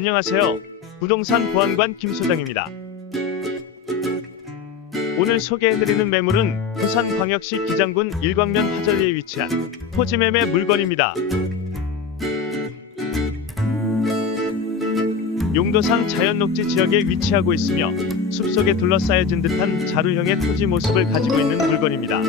안녕하세요. 부동산 보안관 김 소장입니다. 오늘 소개해드리는 매물은 부산광역시 기장군 일광면 화전리에 위치한 토지매매 물건입니다. 용도상 자연녹지 지역에 위치하고 있으며 숲속에 둘러싸여진 듯한 자루형의 토지 모습을 가지고 있는 물건입니다.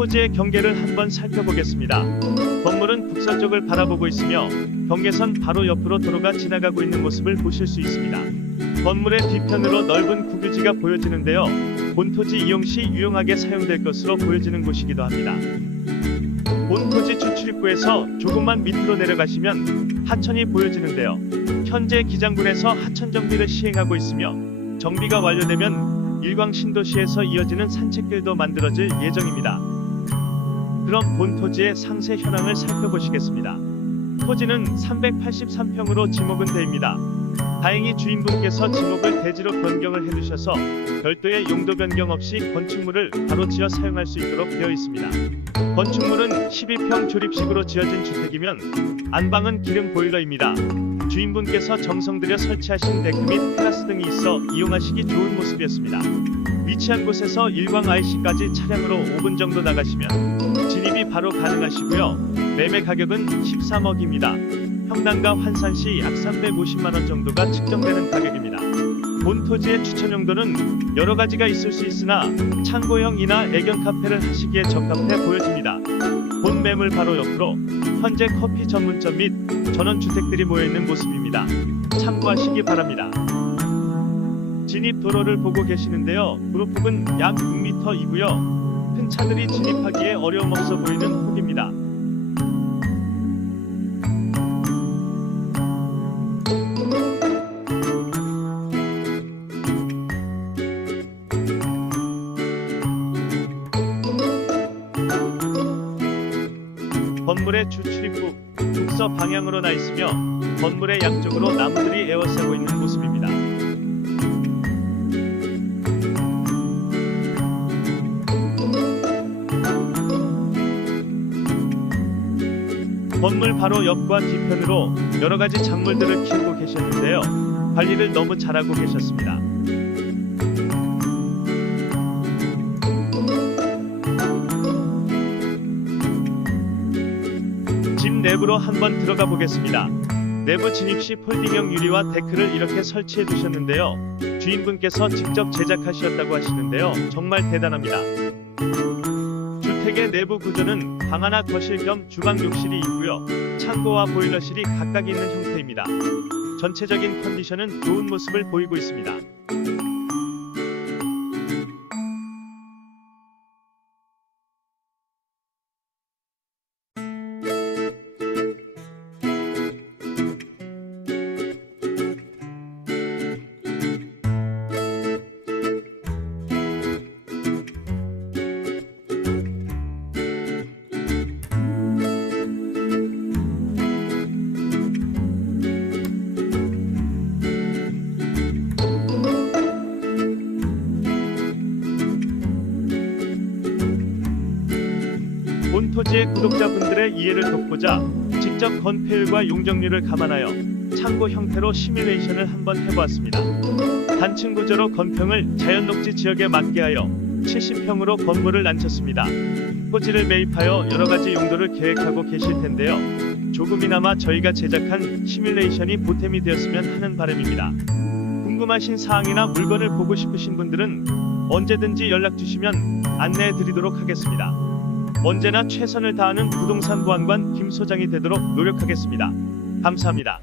토지의 경계를 한번 살펴보겠습니다. 건물은 북서 쪽을 바라보고 있으며 경계선 바로 옆으로 도로가 지나가고 있는 모습을 보실 수 있습니다. 건물의 뒤편으로 넓은 국유지가 보여지는데요. 본토지 이용 시 유용하게 사용될 것으로 보여지는 곳이기도 합니다. 본토지 주출입구에서 조금만 밑으로 내려가시면 하천이 보여지는데요. 현재 기장군에서 하천 정비를 시행하고 있으며 정비가 완료되면 일광 신도시에서 이어지는 산책길도 만들어질 예정입니다. 그럼 본 토지의 상세 현황을 살펴보시겠습니다. 토지는 383평으로 지목은 되입니다. 다행히 주인분께서 지목을 대지로 변경을 해주셔서 별도의 용도 변경 없이 건축물을 바로 지어 사용할 수 있도록 되어 있습니다. 건축물은 12평 조립식으로 지어진 주택이면 안방은 기름 보일러입니다. 주인분께서 정성 들여 설치하신 데크 및 테라스 등이 있어 이용하시기 좋은 모습이었습니다. 위치한 곳에서 일광 IC까지 차량으로 5분 정도 나가시면 진입이 바로 가능하시고요. 매매 가격은 13억입니다. 평당과 환산 시 약 350만 원 정도가 측정되는 가격입니다. 본 토지의 추천 용도는 여러 가지가 있을 수 있으나 창고형이나 애견 카페를 하시기에 적합해 보여집니다. 본 매물 바로 옆으로 현재 커피 전문점 및 전원 주택들이 모여 있는 모습입니다. 참고하시기 바랍니다. 진입 도로를 보고 계시는데요. 도로폭은 약 6m이고요. 큰 차들이 진입하기에 어려움 없어 보이는 폭입니다. 건물의 주출입구 북서 방향으로 나 있으며 건물의 양쪽으로 나무들이 에워싸고 있는 모습입니다. 건물 바로 옆과 뒤편으로 여러 가지 작물들을 키우고 계셨는데요. 관리를 너무 잘하고 계셨습니다. 집 내부로 한번 들어가 보겠습니다. 내부 진입 시 폴딩형 유리와 데크를 이렇게 설치해 두셨는데요. 주인분께서 직접 제작하셨다고 하시는데요. 정말 대단합니다. 주택의 내부 구조는 방 하나 거실 겸 주방 욕실이 있고요. 창고와 보일러실이 각각 있는 형태입니다. 전체적인 컨디션은 좋은 모습을 보이고 있습니다. 본 토지의 구독자분들의 이해를 돕고자 직접 건폐율과 용적률을 감안하여 창고 형태로 시뮬레이션을 한번 해보았습니다. 단층 구조로 건평을 자연 녹지 지역에 맞게 하여 70평으로 건물을 앉혔습니다. 토지를 매입하여 여러 가지 용도를 계획하고 계실 텐데요. 조금이나마 저희가 제작한 시뮬레이션이 보탬이 되었으면 하는 바람입니다. 궁금하신 사항이나 물건을 보고 싶으신 분들은 언제든지 연락 주시면 안내해 드리도록 하겠습니다. 언제나 최선을 다하는 부동산 보안관 김 소장이 되도록 노력하겠습니다. 감사합니다.